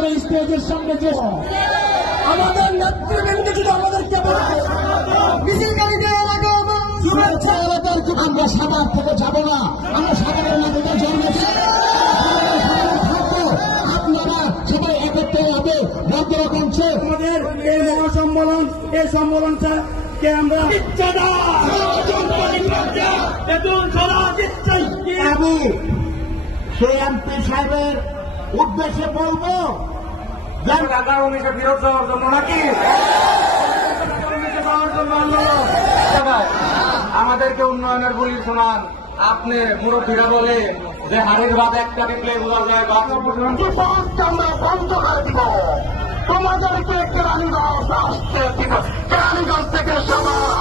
করে স্টেজের সামনে যে আমাদের নেতৃবৃন্দ যদি আমাদেরকে মিছিলকারীদের এলাকা শুভেচ্ছা এলাকার আমরা সাভার থেকে যাব না, আমরা সাভারের মাটিতে জন্মেছি, থাকবো। আপনারা সবাই একত্রে হবে রক্তরা কমছে। আমাদের এই মহাসম্মেলন, এই সম্মেলনটাকে আমরা আমি সেই এমপি সাহেবের উদ্দেশ্যে বলবো ঢাকা 19-এ ফেরত যাওয়ার জন্য নাকি আমাদেরকে উন্নয়নের বলি শোনান। আপনি মুরব্বীরা বলে যে হাড়ির ভাত একটা টিপলে বোঝা যায় আমরা বন্ধ করে দিব। তোমাদেরকে কেরানীগঞ্জ থেকে সবাই